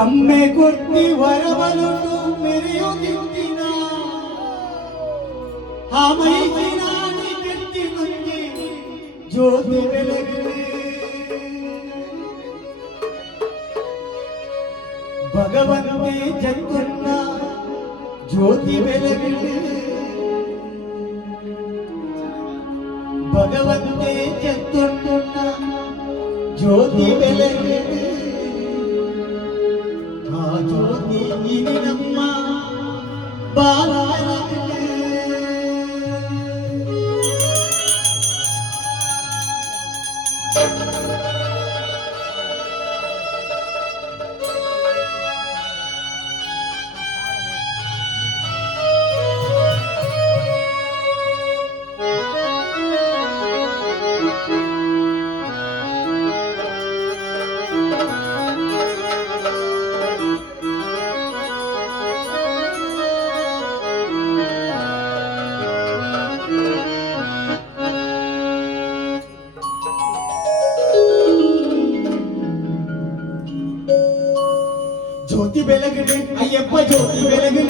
ब्रह्मे कुर्ति वरवलुनु मेरे योगी उतिना हाँ मैं बिना नहीं करती मंदी ज्योति पे लगे भगवंते जगन्ना ज्योति पे लगे भगवंते जगन्ना ज्योति पे लगे Oh. I am jodi belagne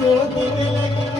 Jyoti